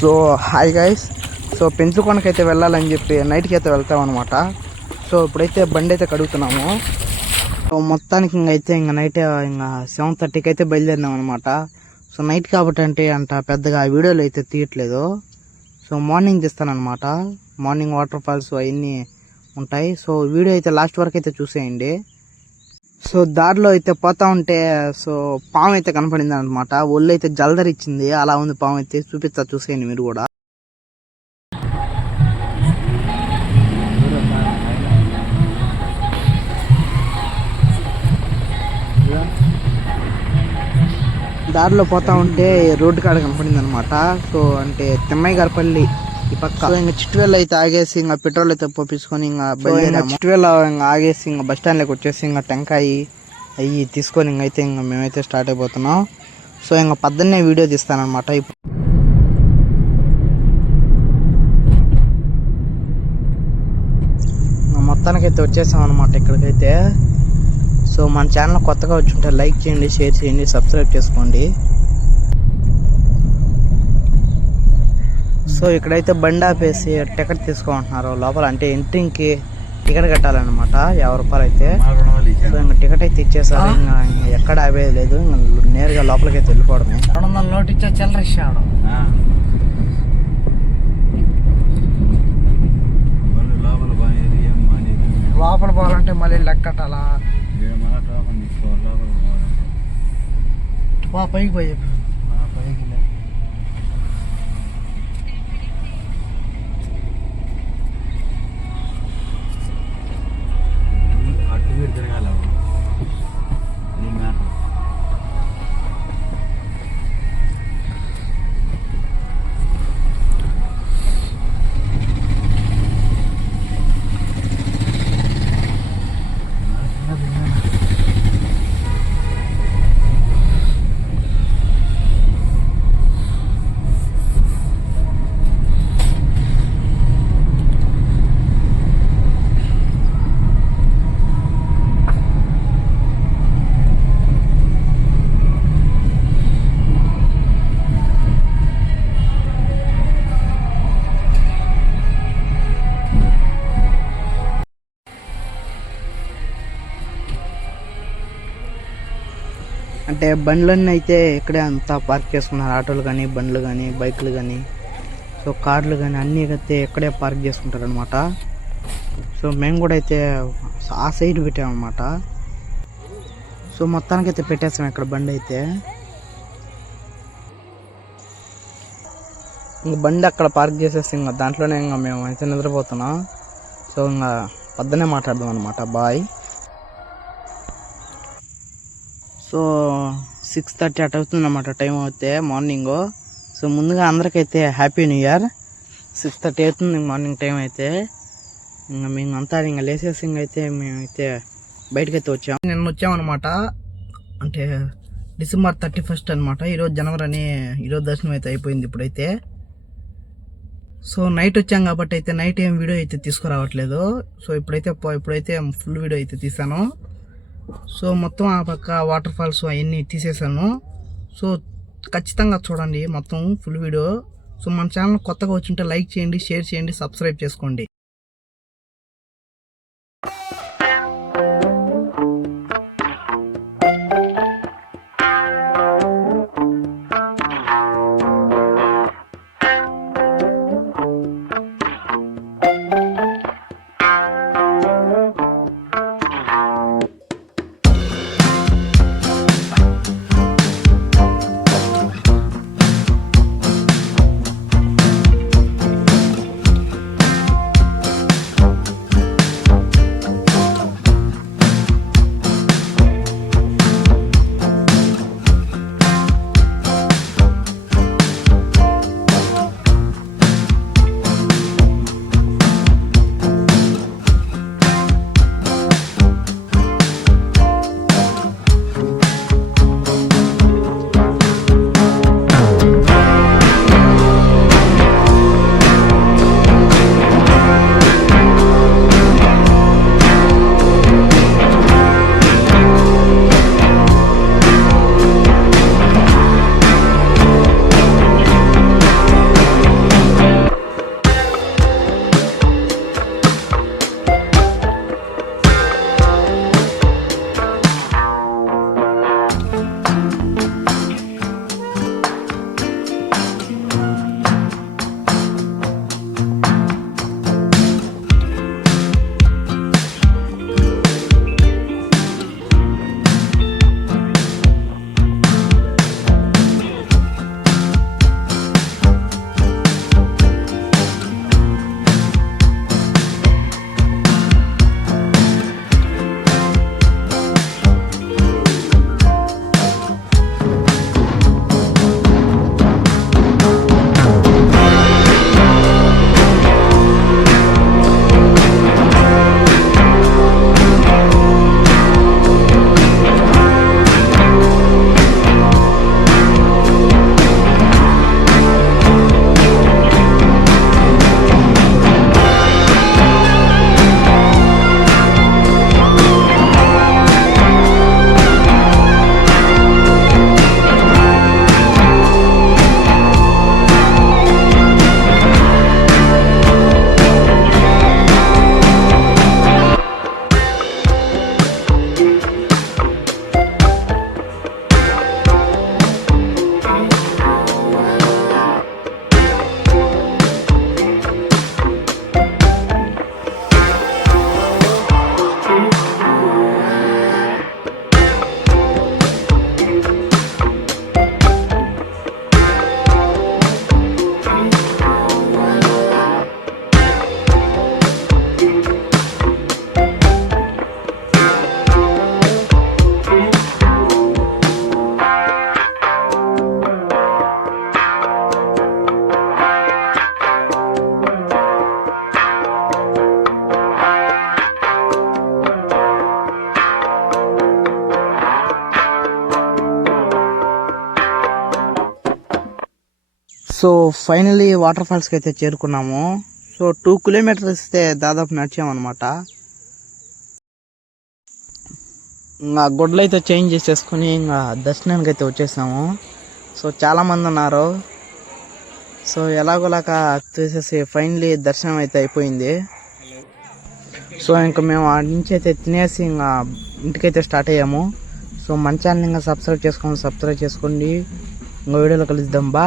So hi guys. So పెంచుకొనకైతే వెళ్ళాలని చెప్పి నైట్కి అయితే వెళ్తాం అనమాట. సో ఇప్పుడైతే బండి అయితే కడుగుతున్నాము. సో మొత్తానికి ఇంకా నైట్ ఇంకా 7:30కి అయితే బయలుదేరినాం అనమాట. సో నైట్ కాబట్టి అంటే అంత పెద్దగా వీడియోలు అయితే తీయట్లేదు. సో మార్నింగ్ తీస్తానమాట. మార్నింగ్ వాటర్ ఫాల్స్ అవన్నీ ఉంటాయి. సో వీడియో అయితే లాస్ట్ వరకు అయితే చూసేయండి. సో దారిలో అయితే పోతా ఉంటే సో పాము అయితే కనపడింది అనమాట. ఒళ్ళు అయితే జలదరిచ్చింది, అలా ఉంది పాము అయితే. చూపిస్తా, చూసేయండి మీరు కూడా. దారిలో పోతా ఉంటే రోడ్డు కాడ కనపడింది అనమాట. సో అంటే తిమ్మయ్య గారిపల్లి ఈ పక్క. ఇంకా చిట్టువేళ్ళు అయితే ఆగేసి ఇంకా పెట్రోల్ అయితే పోపించుకొని ఇంకా బయలుదేరాము. చిట్టువేళ్ళ ఇంకా ఆగేసి ఇంకా బస్ స్టాండ్లోకి వచ్చేసి ఇంకా టెంకాయ అవి తీసుకొని ఇంకైతే ఇంకా మేమైతే స్టార్ట్ అయిపోతున్నాం. సో ఇంకా పొద్దున్నే వీడియో తీస్తానమాట. మొత్తానికైతే వచ్చేసాం అనమాట ఇక్కడికైతే. సో మన ఛానల్ కొత్తగా వచ్చి ఉంటే లైక్ చేయండి, షేర్ చేయండి, సబ్స్క్రైబ్ చేసుకోండి. సో ఇక్కడైతే బండి ఆపేసి టికెట్ తీసుకుంటున్నారు లోపల. అంటే ఎంట్రీకి టికెట్ కట్టాలన్నమాట, 50 రూపాయలు అయితే. సో ఇంకా టికెట్ అయితే ఇచ్చేసారు. ఇంకా ఎక్కడ ఆపేది లేదు, ఇంకా నేరుగా లోపలికి అయితే వెళ్ళిపోవడమే. 200 నోట్ ఇచ్చా చిల్లర ఇచ్చాడు. లోపల పోవాలంటే మళ్ళీ లెక్కటాలా, పైకి పోయి పైకి తిరగాల. అంటే బండ్లన్నీ అయితే ఇక్కడే అంతా పార్క్ చేసుకున్నారు. ఆటోలు కానీ, బండ్లు కానీ, బైకులు కానీ, సో కార్లు కానీ అన్నీ అయితే ఇక్కడే పార్క్ చేసుకుంటారు అనమాట. సో మేము కూడా అయితే ఆ సైడ్ పెట్టామన్నమాట. సో మొత్తానికి అయితే పెట్టేస్తాం ఇక్కడ బండి అయితే. ఇంక బండి అక్కడ పార్క్ చేసేసి ఇంకా దాంట్లోనే ఇంకా మేము అయితే నిద్రపోతున్నాం. సో ఇంకా పొద్దునే మాట్లాడదాం అనమాట. బాయ్. సో 6:30 అటు అవుతుందన్నమాట టైం అయితే మార్నింగ్. సో ముందుగా అందరికైతే హ్యాపీ న్యూ ఇయర్. 6:30 అవుతుంది మార్నింగ్ టైం అయితే. ఇంకా మేము అంతా ఇంకా లేసేసి అయితే మేమైతే బయటకైతే వచ్చాము. నిన్న వచ్చామన్నమాట. అంటే December 31 అనమాట. ఈరోజు జనవరి అని ఈరోజు దర్శనం అయితే అయిపోయింది ఇప్పుడైతే. సో నైట్ వచ్చాం కాబట్టి అయితే నైట్ ఏం వీడియో అయితే తీసుకురావట్లేదు. సో ఇప్పుడైతే ఫుల్ వీడియో అయితే తీసాను. సో మొత్తం ఆ పక్క వాటర్ ఫాల్స్ అవన్నీ తీసేసాను. సో ఖచ్చితంగా చూడండి మొత్తం ఫుల్ వీడియో. సో మన ఛానల్ కొత్తగా వచ్చి ఉంటే లైక్ చేయండి, షేర్ చేయండి, సబ్స్క్రైబ్ చేసుకోండి. సో ఫైనలీ వాటర్ ఫాల్స్కి అయితే చేరుకున్నాము. సో 2 కిలోమీటర్స్ ఇస్తే దాదాపు నడిచామన్నమాట. ఇంకా గుడ్లు అయితే చేంజ్ చేసేసుకుని ఇంకా దర్శనానికి అయితే వచ్చేసాము. సో చాలామంది ఉన్నారు. సో ఎలాగోలాగా చూసేసి ఫైనలీ దర్శనం అయితే అయిపోయింది. సో ఇంకా మేము ఆ నుంచి అయితే తినేసి ఇంకా ఇంటికైతే స్టార్ట్ అయ్యాము. సో మన ఛానల్ ఇంకా సబ్స్క్రైబ్ చేసుకోండి. ఇంకో వీడియోలో కలుద్దాం. బా.